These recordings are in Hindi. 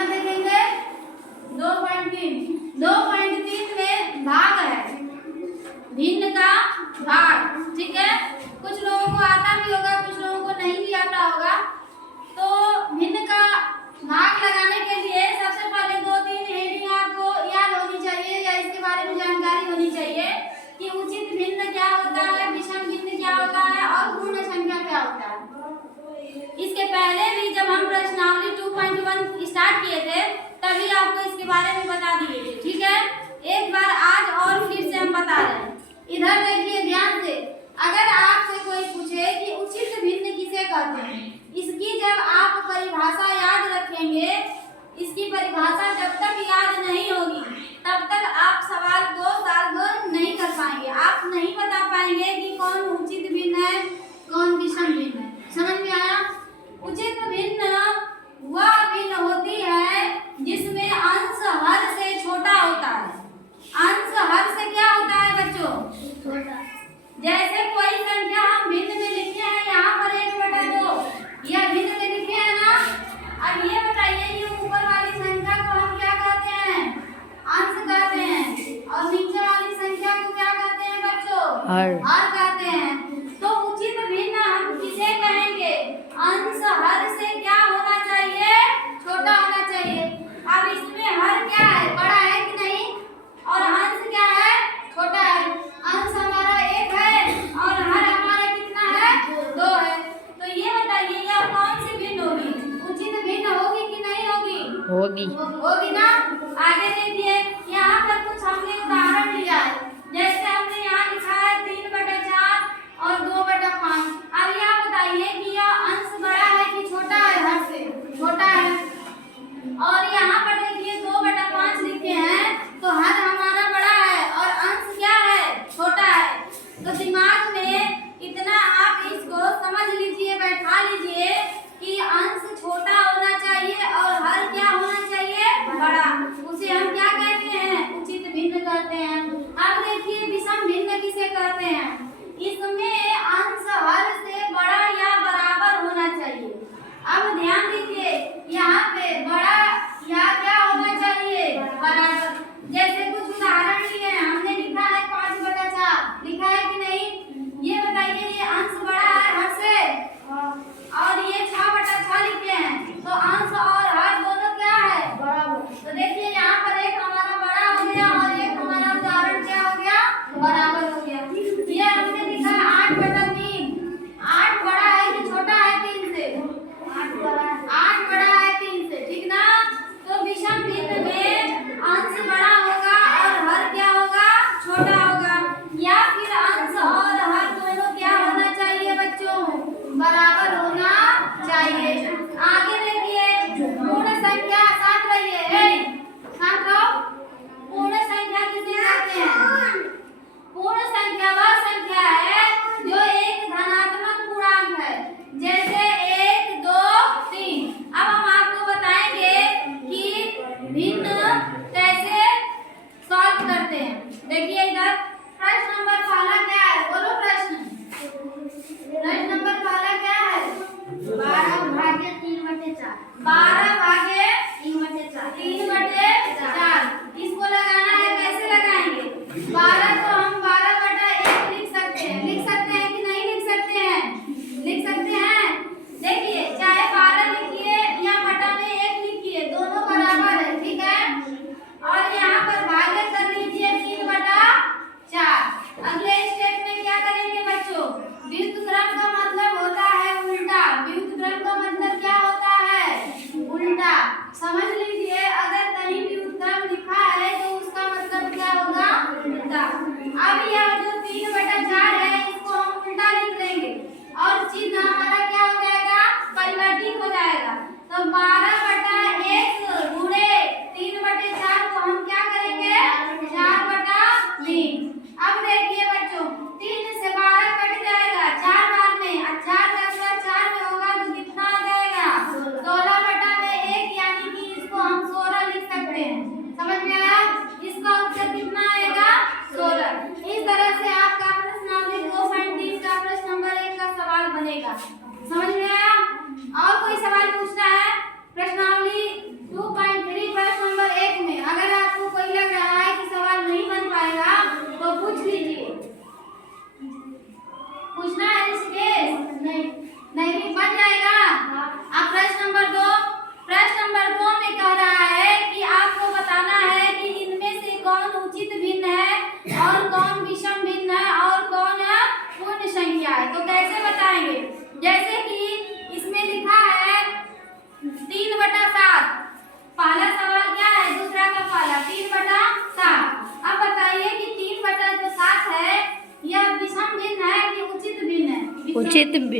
कितना देखेंगे 2.3। 2.3 में भाग है, भिन्न का भाग, ठीक है। कुछ लोगों को आता भी होगा, कुछ लोगों को नहीं भी आता होगा। तो भिन्न का भाग लगाने के लिए सबसे पहले 2-3 हेडिंग आपको याद होनी चाहिए या इसके बारे में जानकारी होनी चाहिए कि उचित भिन्न क्या होता है, विषम भिन्न क्या होता है और पूर्ण संख्या क्या होता है। इसके पहले भी जब हम प्रश्नावली 2.1 स्टार्ट किए थे तभी आपको इसके बारे में बता दिए थे, ठीक है। एक बार आज और फिर से हम बता रहे हैं। इधर देखिए ध्यान से, अगर आपसे कोई पूछे कि उचित भिन्न किसे कहते हैं, इसकी जब आप परिभाषा याद रखेंगे, इसकी परिभाषा जब तक याद नहीं होगी तब तक आप सवाल को सॉल्व नहीं कर पाएंगे। आप नहीं बता पाएंगे कि कौन उचित भिन्न है, कौन विषम भिन्न है। समझ में आया? उचित भिन्न वह भिन्न होती है जिसमें अंश हर से छोटा होता है। अंश हर से क्या होता है बच्चों? छोटा। जैसे कोई संख्या हम भिन्न में लिखे हैं यहाँ पर 1/2, यह भिन्न में लिखे हैं ना। अब ये बताइए ये ऊपर वाली संख्या को हम क्या कहते हैं? अंश कहते हैं। और नीचे वाली संख्या को क्या कहते हैं बच्चों? हर कहते हैं। तो उचित भिन्न हम किसे कहेंगे? अंश हर से क्या होना चाहिए? छोटा होना चाहिए। अब इसमें हर क्या है? बड़ा है कि नहीं? और अंश क्या है? छोटा है। अंश हमारा 1 है और हर हमारा कितना है? 2 है। तो ये बताइए यह कौन सी भिन्न होगी? उचित भिन्न होगी कि नहीं होगी? होगी ना। आगे देखिए यहाँ पर कुछ हमने उदाहरण लिया है। जैसे हमने यहाँ लिखा है 3/4 और 2/5। अब यह बताइए कि यह अंश बड़ा है कि छोटा है? हर से छोटा है। और यहाँ पर देखिए 2/5 लिखे हैं तो हर हमारा बड़ा है और अंश क्या है? छोटा है। तो दिमाग में इतना आप इसको समझ लीजिए, बैठा लीजिए कि अंश छोटा होना चाहिए और हर क्या होना चाहिए? बड़ा। उसे हम क्या कहते हैं? उचित भिन्न कहते हैं। अब देखिए विषम भिन्न किसे कहते हैं? इसमें अंश हर से बड़ा या बराबर होना चाहिए। अब ध्यान दीजिए यहाँ पे बड़ा या क्या होना चाहिए? बराबर। जैसे कुछ उदाहरण लिए हैं, हमने लिखा है 5/4, लिखा है कि नहीं? ये बताइए ये अंश बड़ा है हर से? और ये 6/6 लिखे हैं तो अंश और हर दोनों क्या है? बराबर। तो देखिए यहाँ पर एक हमारा बड़ा हो गया और एक हमारा उदाहरण क्या हो गया? बराबर हो गया। ये हमने लिखा है 8/3। 8 बड़ा है कि छोटा है 3 से? 8 बड़ा है 3 से, ठीक ना। तो विषम भिन्न में अंश बड़ा होगा और हर क्या होगा? छोटा होगा। या फिर अंश और हर दोनों क्या होना चाहिए बच्चों? बराबर होना चाहिए। आगे देखिए पूर्ण संख्या, साथ रहिए, साथ रहो। पूर्ण संख्या किसे कहते हैं? पूर्ण संख्या वह संख्या है जो एक धनात्मक पूर्णांक है। जैसे 1, 2, 3। अब हम आपको बताएंगे कि भिन्न कैसे सॉल्व करते हैं। देखिए इधर प्रश्न नंबर पहला क्या है? बोलो प्रश्न नंबर पहला क्या है? 12 भागे 3/4। 12 भागे 3/4। 3/4 इसको लगाना है। कैसे लगाएंगे? 12 को हम 12/1 लिख सकते हैं। लिख सकते हैं कि नहीं लिख सकते हैं? लिख सकते हैं। देखिए चाहे 12 लिखिए या बटा में 1 लिखिए, दोनों बराबर है, ठीक है। और यहाँ पर भागे कर लीजिए 3/4। अगले स्टेप में क्या करेंगे बच्चों? व्युत्क्रम का मतलब होता है उल्टा। व्युत्क्रम का मतलब क्या होता है? उल्टा। समझ लीजिए अगर कहीं व्युत्क्रम लिखा है तो उसका मतलब क्या होगा? उल्टा। अब यह जो 3/4 है इसको हम उल्टा लिख लेंगे और चिन्ह हमारा क्या हो जाएगा? परिवर्तित हो जाएगा। तो 12/1 गुणे 3/4 को हम क्या करेंगे? 4/3। अब देखिए बच्चों 3 से 12 कट जाएगा 4 बार में, और 4 अगर 4 में होगा तो कितना आ जाएगा? 16/1, यानी कि इसको हम 16 लिख सकते हैं। समझ में आया? इसका उत्तर कितना आएगा? 16। इस तरह से आपका प्रश्नावली 2.3 का प्रश्न नंबर 1 का सवाल बनेगा। समझ में आया? और कोई सवाल पूछना है? प्रश्नावली 2.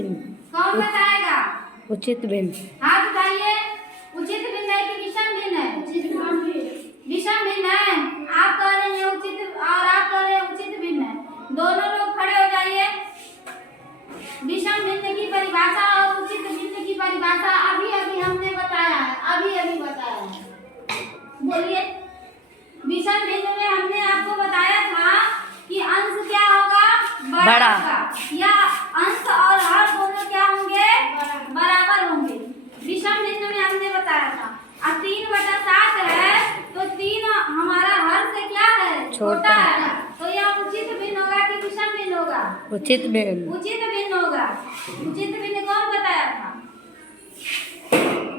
भिन्न। कौन बताएगा? उचित भिन्न। हाथ उठाइए। उचित भिन्न है कि विषम भिन्न है? विषम भिन्न है। आप कह रहे हैं उचित और आप कह रहे हैं उचित भिन्न है। दोनों लोग खड़े हो जाइए। विषम भिन्न की परिभाषा और उचित भिन्न की परिभाषा अभी अभी हमने बताया है, अभी अभी बताया है। बोलिए। विषम भिन्न में हमने आपको बताया था कि अंश क्या होगा? बड़ा होगा, या अंश और हर दोनों क्या होंगे? बराबर होंगे। विषम भिन्न में हमने बताया था। अब 3/7 है तो 3 हमारा हर से क्या है? छोटा है। तो यह उचित भिन्न होगा कि विषम भिन्न होगा? उचित भिन्न। उचित भिन्न होगा। उचित भिन्न कौन बताया था?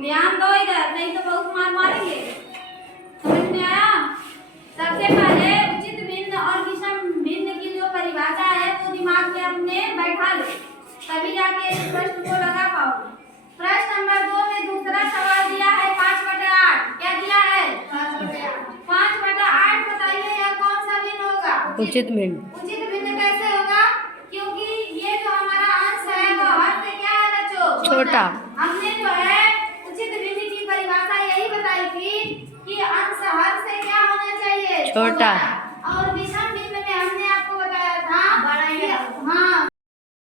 ध्यान दो इधर, नहीं तो बहुत मार मारेंगे। समझ में आया? सबसे पहले उचित भिन्न और विषम भिन्न की जो परिभाषा है वो दिमाग में अपने बैठा लो, तभी जाके इस प्रश्न को लगा पाओगे। प्रश्न नंबर 2 में दूसरा सवाल दिया है 5/8। क्या दिया है? 5/8 बताइए यह कौन सा भिन्न होगा? उचित भिन्न। उचित भिन्न कैसे होगा? क्योंकि ये जो हमारा अंश है वो हर से क्या है बच्चों? छोटा। हमने जो है उचित भिन्न की परिभाषा यही बताई थी कि अंश हर से क्या होना चाहिए? छोटा।